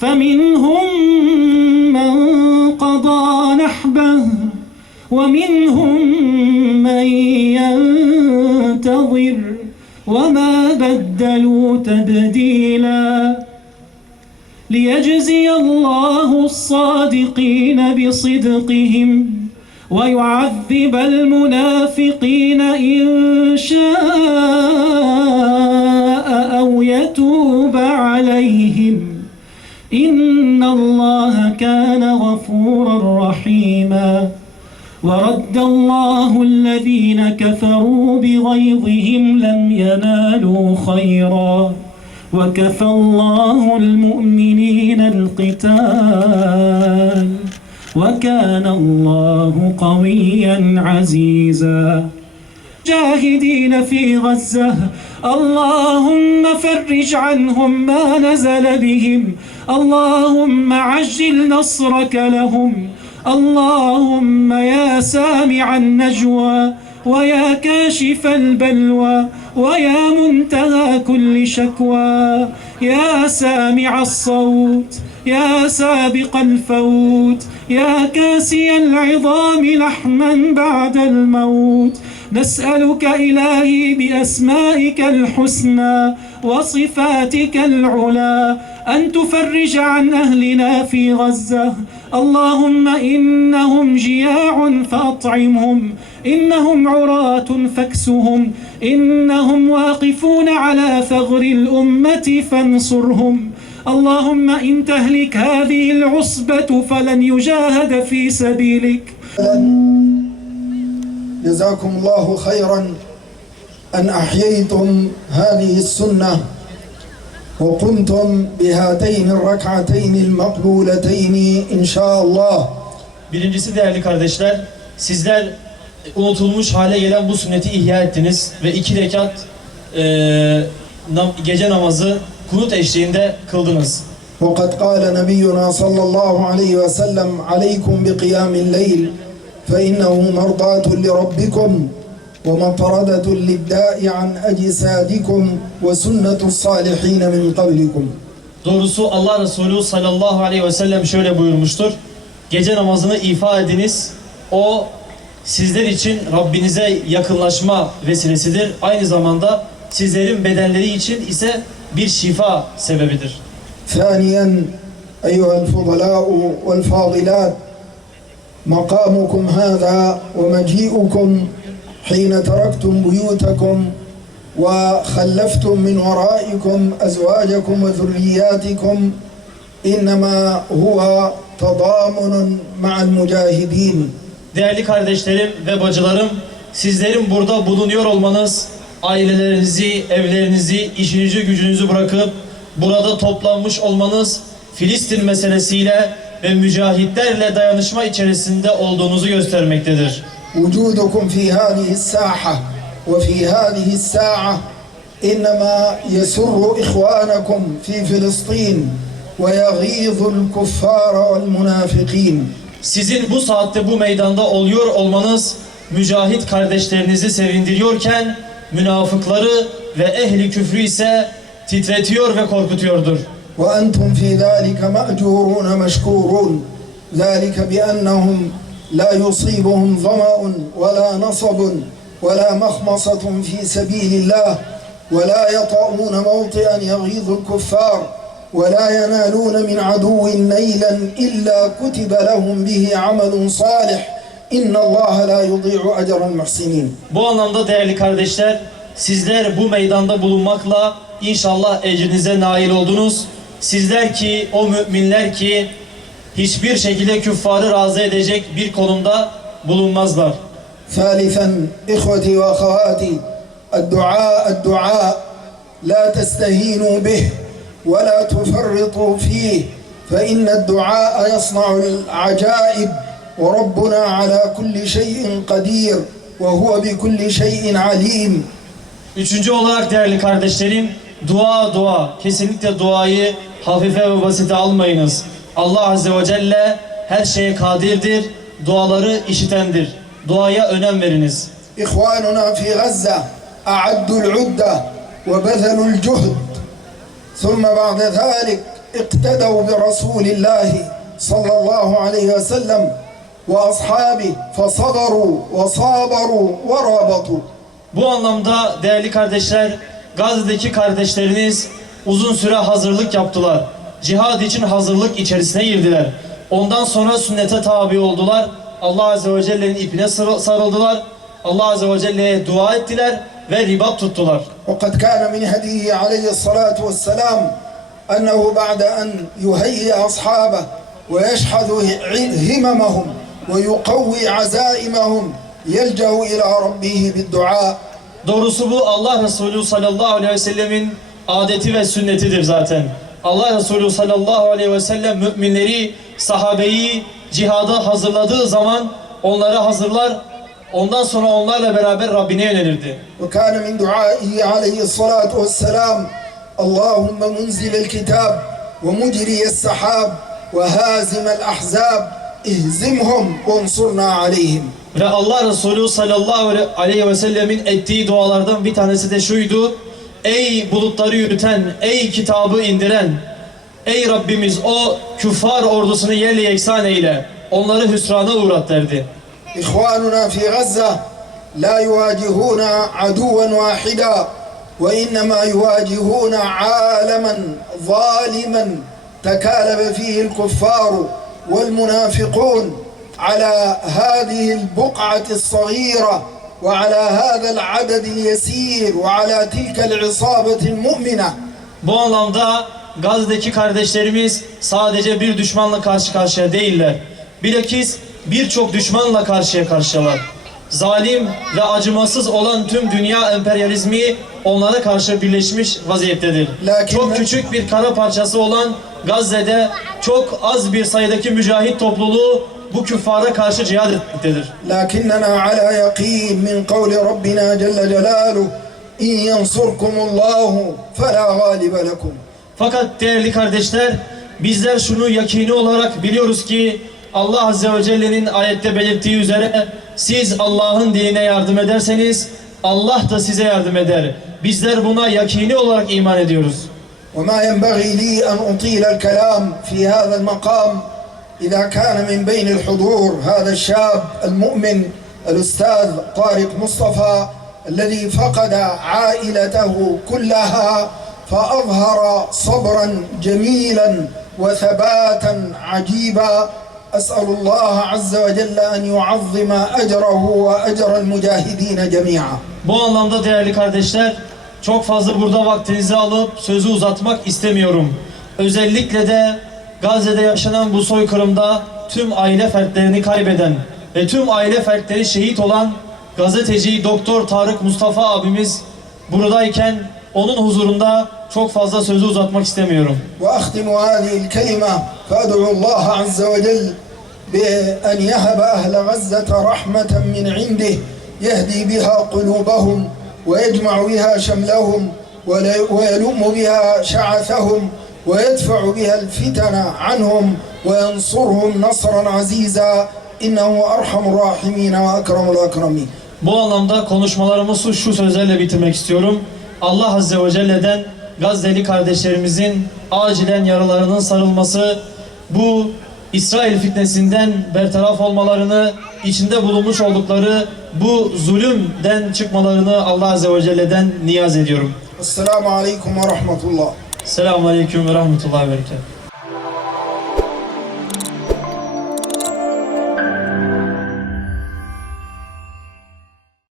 فمنهم من قضى نحبه ومنهم من ينتظر وما بدلوا تبديلا ليجزي الله الصادقين بصدقهم ويعذب المنافقين إن شاء أو يتوب عليهم إن الله كان غفورا رحيما ورد الله الذين كفروا بغيظهم لم ينالوا خيرا وكفى الله المؤمنين القتال وكان الله قويا عزيزا جاهدين في غزة اللهم فرج عنهم ما نزل بهم اللهم عجل نصرك لهم اللهم يا سامع النجوى ويا كاشف البلوى ويا منتهى كل شكوى يا سامع الصوت يا سابق الفوت يا كاسي العظام لحما بعد الموت نسألك إلهي بأسمائك الحسنى وصفاتك العلى أن تفرج عن أهلنا في غزة اللهم إنهم جياع فأطعمهم إنهم عراة فاكسهم إنهم واقفون على ثغر الأمة فانصرهم اللهم إن تهلك هذه العصبة فلن يجاهد في سبيلك جزاكم الله خيرا أن أحييتم هذه السنة وقمتم بهاتين الركعتين المقبولتين إن شاء الله. Birincisi değerli kardeşler, sizler unutulmuş hale gelen bu sünneti ihya ettiniz ve 2 rekat gece namazı kunut eşliğinde kıldınız. وقد قال نبينا صلى الله عليه وسلم عليكم بقيام الليل فإنه مرضاة لربكم ومطردة للداء عن أجسادكم وسنة الصالحين من قبلكم. Doğrusu Allah Resulü sallallahu aleyhi ve sellem şöyle buyurmuştur. Gece namazını ifa ediniz. O sizler için Rabbinize yakınlaşma vesilesidir. Aynı zamanda sizlerin bedenleri için ise bir şifa sebebidir. ثانيا أيها الفضلاء والفاضلات مقامكم هذا ومجيئكم حين تركتم بيوتكم وخلفتم من ورائكم أزواجكم وذرياتكم إنما هو تضامن مع المجاهدين. Değerli kardeşlerim ve bacılarım, sizlerin burada bulunuyor olmanız, ailelerinizi, evlerinizi, işinizi, gücünüzü bırakıp burada toplanmış olmanız, Filistin meselesiyle ve mücahitlerle dayanışma içerisinde olduğunuzu göstermektedir. وجودكم في هذه الساحة وفي هذه الساعة إنما يسر إخوانكم في فلسطين ويغيظ الكفار والمنافقين. Sizin bu saatte bu meydanda oluyor olmanız mücahit kardeşlerinizi sevindiriyorken münafıkları ve ehli küfrü ise titretiyor ve korkutuyordur. وأنتم في ذلك مأجورون مشكورون ذلك بأنهم لا يصيبهم ظمأ ولا نصب ولا مخمصة في سبيل الله ولا يطؤون موطئا يغيظ الكفار ولا ينالون من عدو نيلا إلا كتب لهم به عمل صالح إن الله لا يضيع أجر المحسنين. Bu anlamda değerli kardeşler, sizler bu meydanda bulunmakla inşallah ecrinize nail oldunuz. Sizler ki, o müminler ki hiçbir şekilde küffarı razı edecek bir konumda bulunmazlar. ثالثا إخوتي وأخواتي الدعاء لا تستهينوا به ولا تفرطوا فيه فإن الدعاء يصنع العجائب وربنا على كل شيء قدير وهو بكل شيء عليم. Üçüncü olarak değerli kardeşlerim, dua. Kesinlikle duayı hafife ve basite almayınız. Allah Azze ve Celle her şeye kadirdir, duaları işitendir. Duaya önem veriniz. إخواننا في غزة أعدوا العدة وبذلوا الجهد ثم بعد ذلك اقتدوا برسول الله صلى الله عليه وسلم وأصحابه فصبروا وصابروا ورابطوا. Bu anlamda değerli kardeşler, Gazze'deki kardeşleriniz uzun süre hazırlık yaptılar. Cihad için hazırlık içerisine girdiler. Ondan sonra sünnete tabi oldular. Allah Azze ve Celle'nin ipine sarıldılar. Allah Azze ve Celle'ye dua ettiler ve ribat tuttular. وقد كان من هديه عليه الصلاة والسلام أنه بعد أن يهيئ أصحابه ويشحذ هممهم ويقوي عزائمهم يلجأ إلى ربه بالدعاء. Doğrusu bu Allah Resulü sallallahu aleyhi ve sellemin adeti ve sünnetidir zaten. Allah Resulü sallallahu aleyhi ve sellem müminleri, sahabeyi cihada hazırladığı zaman onları hazırlar. Ondan sonra onlarla beraber Rabbine yönelirdi. وكان من دعائه عليه الصلاة والسلام اللهم منزل الكتاب ومجري السحاب وهازم الأحزاب اهزمهم وانصرنا عليهم. Ve Allah Resulü sallallahu aleyhi ve sellemin ettiği dualardan bir tanesi de şuydu: ey bulutları yürüten, ey kitabı indiren, ey Rabbimiz o küffar ordusunu yerle yeksan eyle, onları hüsrana uğrat derdi. إخواننا في غزة لا يواجهون عدوا واحدا وإنما يواجهون عالما ظالما تكالب فيه الكفار والمنافقون على هذه البقعة الصغيرة وعلى هذا العدد اليسير وعلى تلك العصابة المؤمنة. Bu anlamda Gazze'deki kardeşlerimiz sadece bir düşmanla karşı karşıya değiller. Bilakis birçok düşmanla karşıya karşıyalar. Zalim ve acımasız olan tüm dünya emperyalizmi onlara karşı birleşmiş vaziyettedir. Çok küçük bir kara parçası olan Gazze'de çok az bir sayıdaki mücahit topluluğu bu küffara karşı cihad etmektedir. لكننا على يقين من قول ربنا جل جلاله إن ينصركم الله فلا غالب لكم. Fakat değerli kardeşler, bizler şunu yakini olarak biliyoruz ki Allah Azze ve Celle'nin ayette belirttiği üzere siz Allah'ın dinine yardım ederseniz Allah da size yardım eder. Bizler buna yakini olarak iman ediyoruz. وما ينبغي لي أن أطيل الكلام في هذا المقام إذا كان من بين الحضور هذا الشاب المؤمن الأستاذ طارق مصطفى الذي فقد عائلته كلها فأظهر صبرا جميلا وثباتا عجيبا. أسأل الله عز وجل أن يعظم أجره وأجر المجاهدين جميعا. Bu anlamda değerli kardeşler, çok fazla burada vaktinizi alıp sözü uzatmak istemiyorum. Özellikle de Gazze'de yaşanan bu soykırımda tüm aile fertlerini kaybeden ve tüm aile fertleri şehit olan gazeteci Doktor Tarık Mustafa abimiz buradayken onun huzurunda çok fazla sözü uzatmak istemiyorum. وأختم هذه الكلمة فأدعو الله عز وجل بأن يهب أهل غزة رحمة من عنده يهدي بها قلوبهم ويجمع بها شملهم ويلم بها شعثهم ويدفع بها الفتن عنهم وينصرهم نصرا عزيزا إنه أرحم الراحمين وأكرم الأكرمين. Bu anlamda konuşmalarımızı şu sözlerle bitirmek istiyorum. Allah Azze ve Celle'den Gazze'li kardeşlerimizin acilen yaralarının sarılması, bu İsrail fitnesinden bertaraf olmalarını, içinde bulunmuş oldukları bu zulümden çıkmalarını Allah Azze ve Celle'den niyaz ediyorum. Esselamu Aleyküm ve Rahmetullah. Selamun Aleyküm ve Rahmetullahi ve Berekatuhu.